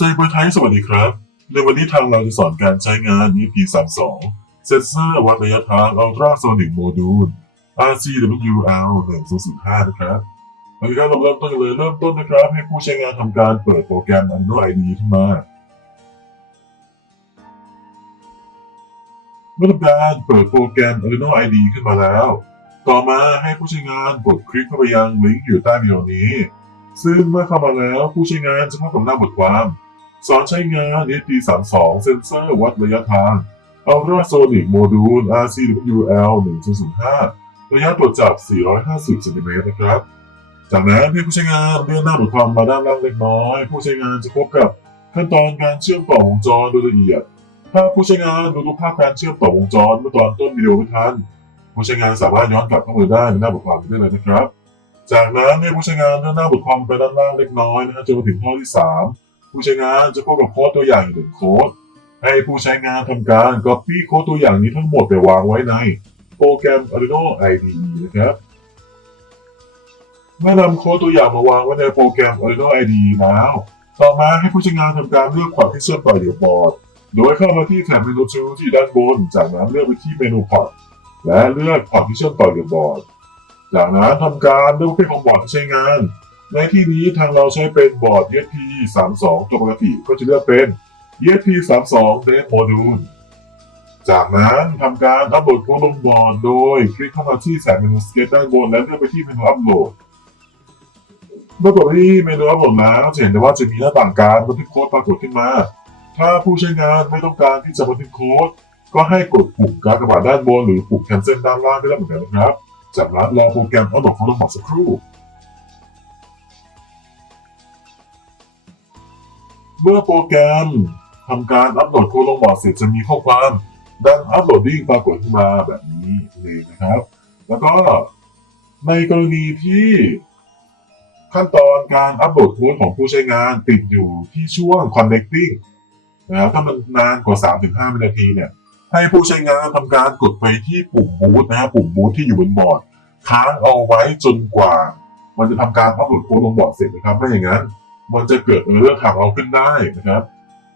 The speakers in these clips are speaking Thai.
ไซเบอร์ไทสวัสดีครับ ในวันนี้ทางเราจะสอนการใช้งาน EP32 เซนเซอร์วัดระยะทาง Ultrasonic Module RCWL 1005นะครับโอเคครับเราเริ่มต้นกันเลยเริ่มต้นนะครับ ให้ผู้ใช้งานทำการเปิดโปรแกรม Android ID ขึ้นมาเมื่อทำการเปิดโปรแกรม Arduino ID ขึ้นมาแล้ว ต่อมาให้ผู้ใช้งานกดคลิกเข้าไปยังลิงก์อยู่ใต้วิดีโอนี้ ซึ่งเมื่อเข้ามาแล้วผู้ใช้งานจะพบกับหน้าบทความ สอนใช้งาน SP32 เซนเซอร์วัดระยะทาง Ultrasonic Module RCWL 1005 ระยะตรวจจับ 450 เซนติเมตรนะครับ จากนั้นให้ผู้ใช้งานเลื่อนหน้าบทความมาด้านล่างเล็กน้อย ผู้ใช้งานจะพบกับขั้นตอนการเชื่อมต่อวงจรโดยละเอียด ถ้าผู้ใช้งานดูรูปภาพการเชื่อมต่อวงจรเมื่อตอนต้นวิดีโอไม่ทันผู้ใช้งานสามารถย้อนกลับเข้ามาได้ในหน้าบทความได้เลยนะครับ จากนั้นให้ผู้ใช้งานเลื่อนหน้าบทความไปด้านล่างเล็กน้อยนะฮะจนมาถึงข้อที่ 3 ผู้ใช้งานจะพบกับโค้ดตัวอย่างหนึ่งโค้ด ให้ผู้ใช้งานทำการ Copy โค้ดตัวอย่างนี้ทั้งหมดไปวางไว้ในโปรแกรม Arduino IDE นะครับ เมื่อนำโค้ดตัวอย่างมาวางไว้ในโปรแกรม Arduino IDE แล้ว ต่อมาให้ผู้ใช้งานทำการเลือกพอร์ตที่เชื่อมต่อเดี่ยวบอร์ด โดยเข้ามาที่แถบเมนูชูที่ด้านบน จากนั้นเลือกไปที่เมนูพอร์ตและเลือกพอร์ตที่เชื่อมต่อเดี่ยวบอร์ด จากนั้นทำการเลือกประเภทของบอร์ดที่ใช้งาน ในที่นี้ทางเราใช้เป็นบอร์ด ESP 32 ตัวปกติก็จะเลือกเป็น ESP 32 Net Module จากนั้นทำการอัปโหลดโค้ดลงบอร์ดโดยคลิกเข้ามาที่แถบเมนูสเก็ตด้านบนและเลือกไปที่เมนูอัปโหลดเมื่อกดไปที่เมนูอัปโหลดแล้วจะเห็นได้ว่าจะมีหน้าต่างการบันทึกโค้ดปรากฏขึ้นมา ถ้าผู้ใช้งานไม่ต้องการที่จะบันทึกโค้ดก็ให้กดปุ่มกากบาทด้านบนหรือปุ่ม cancel ด้านล่างได้แล้วเหมือนกันนะครับจากนั้นรอโปรแกรมอัปโหลดโค้ดลงบอร์ดสักครู่ เมื่อโปรแกรมทำการอัปโหลดโค้ดลงบอร์ดเสร็จจะมีข้อความดังอัปโหลดดิ้งปรากฏขึ้นมาแบบนี้เลยนะครับ แล้วก็ในกรณีที่ขั้นตอนการอัปโหลดโค้ดของผู้ใช้งานติดอยู่ที่ช่วง connecting นะถ้ามันนานกว่า 3-5วินาทีเนี่ย ให้ผู้ใช้งานทำการกดไปที่ปุ่มบูตนะฮะปุ่มบูตที่อยู่บนบอร์ด ค้างเอาไว้จนกว่า มันจะทำการอัปโหลดโค้ดลงบอร์ดเสร็จนะครับไม่อย่างนั้น มันจะเกิดเรื่องขังเอาขึ้นได้นะครับ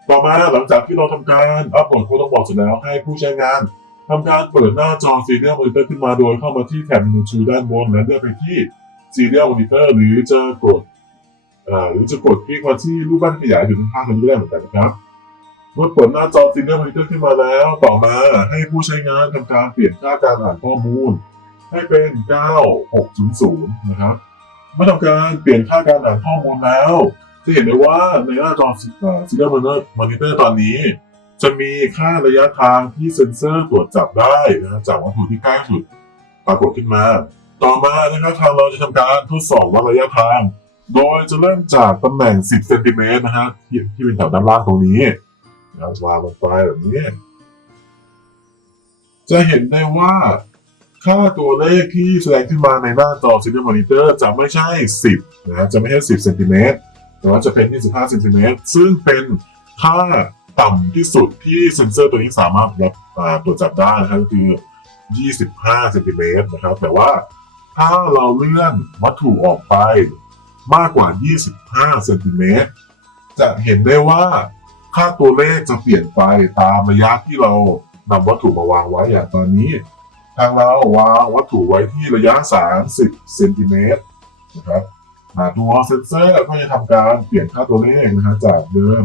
ต่อมาหลังจากที่เราทำการอัปโหลดโค้ดลงบอร์ดเสร็จแล้วให้ผู้ใช้งานทำการเปิดหน้าจอ Serial Monitor ขึ้นมาโดยเข้ามาที่แถบเมนูชูด้านบนและเลือกไปที่ Serial Monitor หรือจะกดอ่าหรือจะกดคลิกมาที่รูปบ้านขยายอยู่ข้างๆตรงนี้ได้เหมือนกันนะครับเมื่อเปิดหน้าจอ Serial Monitor ขึ้นมาแล้ว ต่อมาให้ผู้ใช้งานทำการเปลี่ยนค่าการอ่านข้อมูล ให้เป็น 9600 นะครับ เมื่อทำการเปลี่ยนค่าการอ่านข้อมูลแล้ว จะเห็นได้ว่าในหน้าจอ Serial Monitor ตอร์ตอนนี้ จะมีค่าระยะทางที่เซ็นเซอร์ตรวจจับได้นะจากวัตถุที่ใกล้สุดปรากฏขึ้นมา ต่อมานะครับทางเราจะทำการทดสอบวัดระยะทาง โดยจะเริ่มจากตำแหน่ง 10เซนติเมตรนะฮะที่ที่เป็นแถวด้านล่างตรงนี้นะวางลงไปแบบนี้ จะเห็นได้ว่า ค่าตัวเลขที่แสดงขึ้นมาในหน้าจอ Serial Monitor จะไม่ใช่ 10นะจะไม่ใช่ 10เซนติเมตรแต่ว่าจะเป็น 25เซนติเมตรซึ่งเป็นค่าต่ำที่สุดที่เซ็นเซอร์ตัวนี้สามารถรับตรวจจับได้นะครับก็คือ 25เซนติเมตรนะครับ แต่ว่าถ้าเราเลื่อนวัตถุออกไปมากกว่า 25เซนติเมตรจะเห็นได้ว่าค่าตัวเลขจะเปลี่ยนไปตามระยะที่เรานำวัตถุมาวางไว้อย่างตอนนี้ ทางเราวางวัตถุไว้ที่ระยะ 30 เซนติเมตรนะครับอ่าตัวเซนเซอร์ก็จะทำการเปลี่ยนค่าตัวเลขนะฮะจากเดิม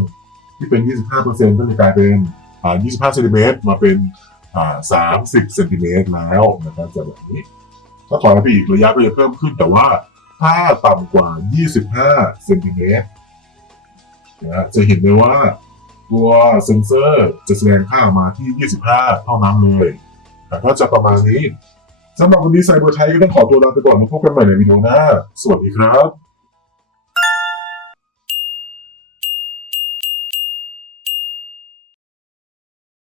ที่เป็น 25%ก็จะกลายเป็น 25 เซนติเมตรมาเป็น 30 เซนติเมตรแล้วนะครับจากแบบนี้ถ้าถอยไปอีกระยะก็จะเพิ่มขึ้นแต่ว่าถ้าต่ำกว่า 25 เซนติเมตรนะจะเห็นได้ว่าตัวเซนเซอร์จะแสดงค่ามาที่ 25 เท่านั้นเลย แต่ก็จะประมาณนี้สำหรับวันนี้ไซเบอร์ไทยก็ต้องขอตัวลาไปก่อนมาพบกันใหม่ในวิดีโอหน้า สวัสดีครับ